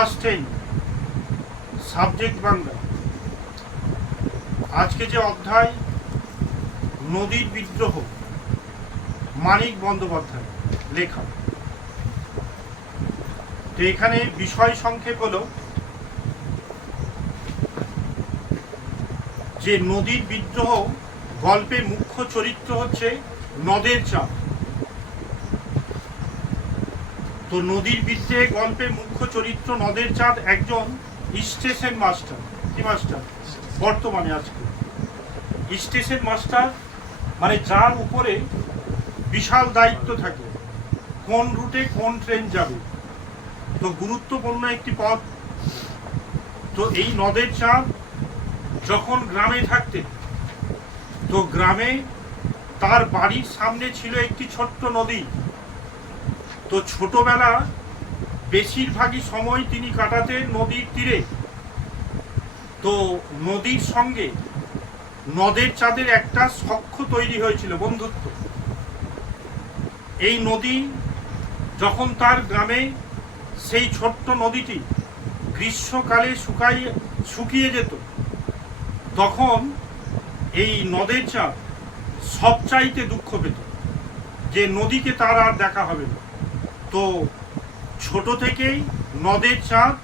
Class 10 subject Bangla. আজকে যে অধ্যায় নদীর বিদ্রোহ, মানিক বন্দ্যোপাধ্যায় লেখা। তো এখানে বিষয় সংক্ষেপ হলো যে নদীর বিদ্রোহ গল্পে মুখ্য চরিত্র হচ্ছে নদের চাঁদ। তো নদীর বিদ্রোহে গল্পে মুখ্য চরিত্র নদের চাঁদ একজন স্টেশন মাস্টার। কি মাস্টার? বর্তমানে আজকে স্টেশন মাস্টার মানে যার উপরে বিশাল দায়িত্ব থাকে, কোন রুটে কোন ট্রেন যাবে, তো গুরুত্বপূর্ণ একটি পথ। তো এই নদের চাঁদ যখন গ্রামে থাকতেন, তো গ্রামে তার বাড়ির সামনে ছিল একটি ছোট্ট নদী। তো ছোটবেলা বেশিরভাগই সময় তিনি কাটাতেন নদীর তীরে। তো নদীর সঙ্গে নদের চাঁদের একটা সখ্য তৈরি হয়েছিল, বন্ধুত্ব। এই নদী যখন তার গ্রামে সেই ছোট্ট নদীটি গ্রীষ্মকালে শুকিয়ে যেত, তখন এই নদের চাঁদ সবচাইতে দুঃখ পেত যে নদীকে তার আর দেখা হবে না। তো ছোট থেকেই নদের চাঁদ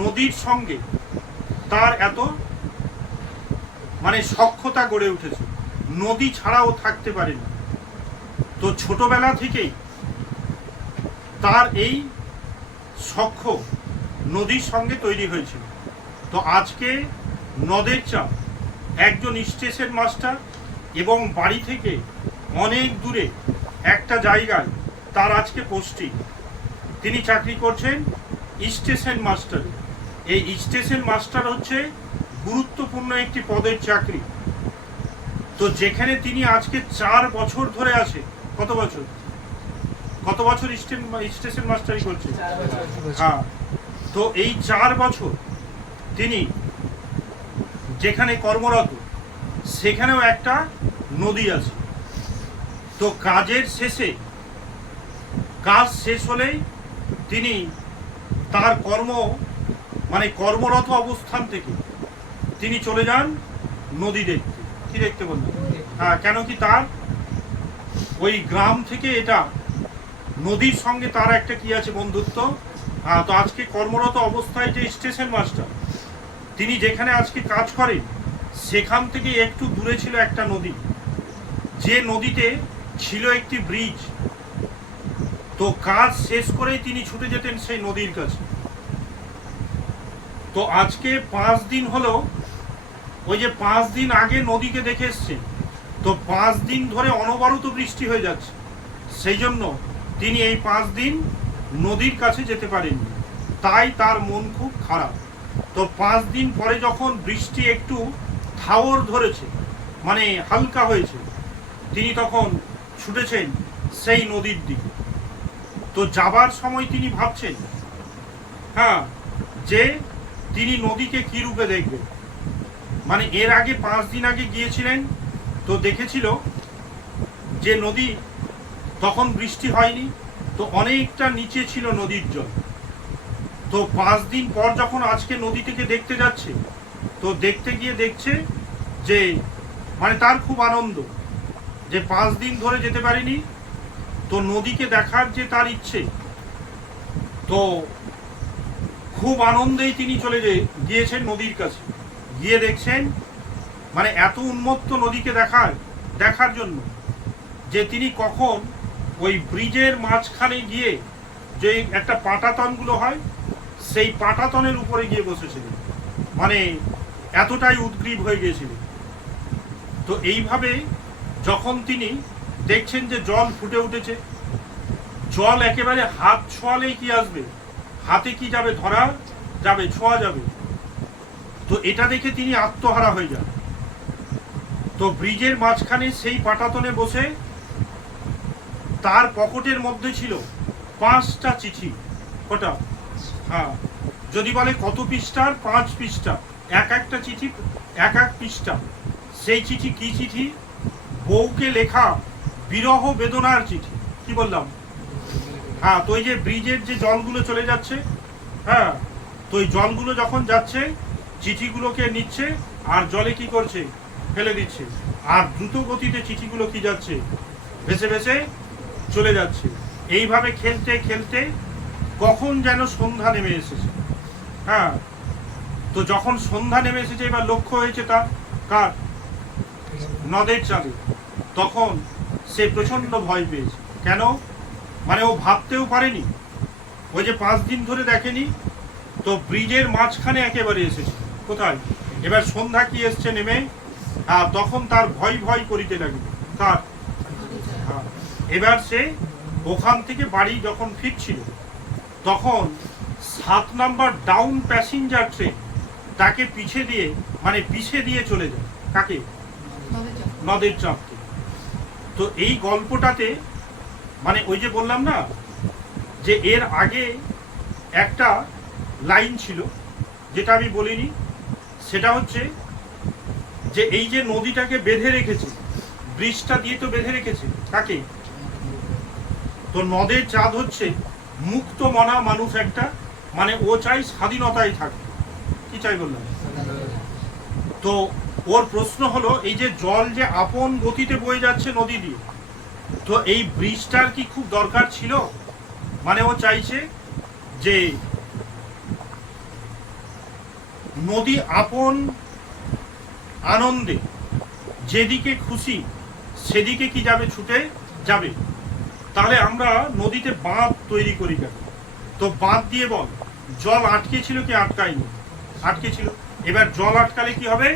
নদীর সঙ্গে তার এত সখ্যতা গড়ে উঠেছে, নদী ছাড়াও থাকতে পারে না। তো ছোটবেলা থেকেই তার এই সখ্য নদীর সঙ্গে তৈরি হয়েছিল। তো আজকে নদের চাঁদ একজন স্টেশন মাস্টার এবং বাড়ি থেকে অনেক দূরে একটা জায়গায় তার আজকে পোস্টিং। তিনি চাকরি করছেন স্টেশন মাস্টার। এই স্টেশন মাস্টার হচ্ছে গুরুত্বপূর্ণ একটি পদের চাকরি। তো যেখানে তিনি আজকে 4 বছর ধরে আছে। কত বছর স্টেশন মাস্টারি করছে? হ্যাঁ। তো এই 4 বছর তিনি যেখানে কর্মরত, সেখানেও একটা নদী আছে। তো কাজ শেষ হলেই তিনি তার কর্মরত অবস্থান থেকে তিনি চলে যান নদী দেখতে। কি দেখতে বললেন? হ্যাঁ, কেন কি তার ওই গ্রাম থেকে এটা নদীর সঙ্গে তার একটা কি আছে, বন্ধুত্ব। তো আজকে কর্মরত অবস্থায় যে স্টেশন মাস্টার, তিনি যেখানে আজকে কাজ করেন, সেখান থেকে একটু দূরে ছিল একটা নদী, যে নদীতে ছিল একটি ব্রিজ। তো কাজ শেষ করেই তিনি ছুটে যেতেন সেই নদীর কাছে। তো আজকে 5 দিন হলো, ওই যে 5 দিন আগে নদীকে দেখে এসছেন, তো 5 দিন ধরে অনবরত বৃষ্টি হয়ে যাচ্ছে। সেই জন্য তিনি এই 5 দিন নদীর কাছে যেতে পারেননি, তাই তার মন খুব খারাপ। তো 5 দিন পরে যখন বৃষ্টি একটু থাওর ধরেছে, হালকা হয়েছে, তিনি তখন ছুটেছেন সেই নদীর দিকে। তো যাবার সময় তিনি ভাবছেন যে তিনি নদীকে কি রূপে দেখবেন। এর আগে 5 দিন আগে গিয়েছিলেন, তো দেখেছিল যে নদী তখন বৃষ্টি হয়নি, তো অনেকটা নিচে ছিল নদীর জল। তো 5 দিন পর যখন আজকে নদীটিকে দেখতে যাচ্ছে, তো দেখতে গিয়ে দেখছে যে তার খুব আনন্দ যে 5 দিন ধরে যেতে পারিনি, তো নদীকে দেখার যে তার ইচ্ছে, তো খুব আনন্দেই তিনি চলে গিয়েছেন নদীর কাছে। গিয়ে দেখছেন এত উন্মত্ত নদীকে দেখার জন্য যে তিনি কখন ওই ব্রিজের মাঝখানে গিয়ে যে একটা পাটাতনগুলো হয়, সেই পাটাতনের উপরে গিয়ে বসেছিলেন। এতটাই উদ্গ্রীব হয়ে গিয়েছিলেন। তো এইভাবে যখন তিনি দেখছেন যে জল ফুটে উঠেছে, জল একেবারে হাত ছোঁয়ালেই কি আসবে, হাতে কি যাবে, ধরা যাবে, ছোঁয়া যাবে, তো এটা দেখে তিনি আত্মহারা হয়ে যান। তো ব্রিজের মাঝখানে সেই পাটাতনে বসে তার পকেটের মধ্যে ছিল 5টা চিঠি। কটা? হ্যাঁ, যদি বলে কত পৃষ্ঠার, 5 পৃষ্ঠা, একটা চিঠি 1 পৃষ্ঠা। সেই চিঠি কি চিঠি? বউকে লেখা বিরহ বেদনার চিঠি। কি বললাম? হ্যাঁ, তো এই যে ব্রিজের যে জলগুলো চলে যাচ্ছে, তো এই জলগুলো যখন যাচ্ছে চিঠিগুলোকে নিচ্ছে আর জলে কি করছে, ফেলে দিচ্ছে, আর দ্রুত গতিতে চিঠিগুলো কি যাচ্ছে, ভেসে ভেসে চলে যাচ্ছে। এইভাবে খেলতে খেলতে কখন যেন সন্ধ্যা নেমে এসেছে। হ্যাঁ, তো যখন সন্ধ্যা নেমে এসেছে এবার লক্ষ্য হয়েছে তার কার, নদের চাঁদে। তখন সে প্রচন্ড ভয় পেয়েছে। কেন? মানে ও ভাবতেও পারেনি, ওই যে 5 দিন ধরে দেখেনি, তো ব্রিজের মাঝখানে একেবারে এসেছে। কোথায়? এবার সন্ধ্যা কি এসছে নেমে, তখন তার ভয় ভয় করিতে লাগবে। কার? এবার সে ওখান থেকে বাড়ি যখন ফিরছিল তখন 7 নাম্বার ডাউন প্যাসেঞ্জার ট্রেন তাকে পিছে দিয়ে চলে যায়। কাকে? নদের চাঁদকে। তো এই গল্পটাতে মানে ওই যে বললাম না যে এর আগে একটা লাইন ছিল যেটা আমি বলিনি, সেটা হচ্ছে যে এই যে নদীটাকে বেঁধে রেখেছে, ব্রিজটা দিয়ে তো বেঁধে রেখেছে কাকে? তো নদের চাঁদ হচ্ছে মুক্ত মনা মানুষ একটা, মানে ও চাই স্বাধীনতায় থাকে। কি চাই বললাম? তো ওর প্রশ্ন হলো এই যে জল যে আপন গতিতে বয়ে যাচ্ছে নদী দিয়ে, তো এই ব্রিজটার কি খুব দরকার ছিল? মানে ও চাইছে যে নদী আপন আনন্দে যেদিকে খুশি সেদিকে কি যাবে, ছুটে যাবে। তাহলে আমরা নদীতে বাঁধ তৈরি করি কেন? তো বাঁধ দিয়ে বল, জল আটকে ছিল কি আটকায়নি? আটকে ছিল। এবার জল আটকালে কি হবে?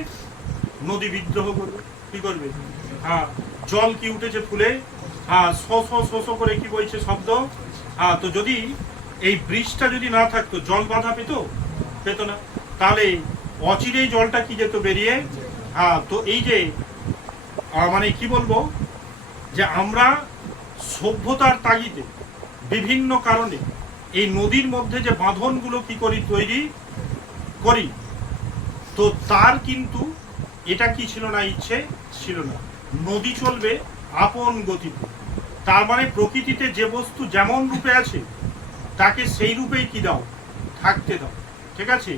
নদী বিদ্রোহ করবে। কি করবে? জল কি উঠেছে ফুলে, শো করে কি বইছে শব্দ। তো যদি এই ব্রিজটা যদি না থাকতো, জল বাধা পেত না। তাহলে অচিরেই জলটা কি যেত বেরিয়ে। তো এই যে মানে কি বলবো, যে আমরা সভ্যতার তাগিদে বিভিন্ন কারণে এই নদীর মধ্যে যে বাঁধনগুলো কি করি, তৈরি করি, তো তার কিন্তু এটা কি ছিল না, ইচ্ছে ছিল না। নদী চলবে আপন গতিতে। তার মানে প্রকৃতিতে যে বস্তু যেমন রূপে আছে তাকে সেই রূপেই কি দাও, থাকতে দাও। ঠিক আছে?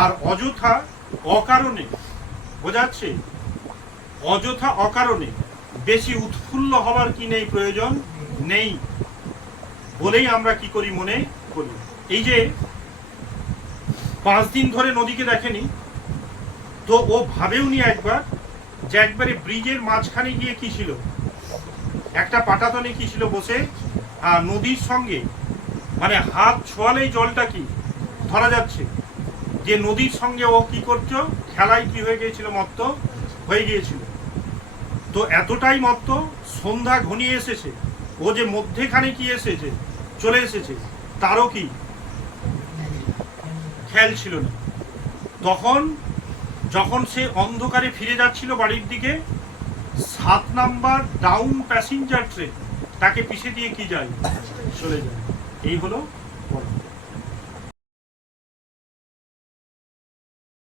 আর অযথা অকারণে, বোঝাচ্ছে, অযথা অকারণে বেশি উৎফুল্ল হওয়ার কি নেই, প্রয়োজন নেই বলেই আমরা কি করি, মনে করি। এই যে 5 দিন ধরে নদীকে দেখেনি, তো ও ভাবেওনি একবার যে একবারে ব্রিজের মাঝখানে গিয়ে কি ছিল, একটা পাটাতনে কি ছিল বসে, নদীর সঙ্গে মানে হাত ছোঁয়ালেই জলটা কি ধরা যাচ্ছে, যে নদীর সঙ্গে ও কি করছো, খেলায় কি হয়ে গিয়েছিল, মত্ত হয়ে গিয়েছিল। তো এতটাই মত্ত, সন্ধ্যা ঘনিয়ে এসেছে, ও যে মধ্যেখানে কি এসেছে, চলে এসেছে, তারও কি খেয়াল ছিল না। তখন যখন সে অন্ধকারে ফিরে যাচ্ছিল বাড়ির দিকে, 7 নাম্বার ডাউন প্যাসেঞ্জার ট্রেন তাকে পিছে দিয়ে কি যায়, চলে যায়। এই হলো গল্প।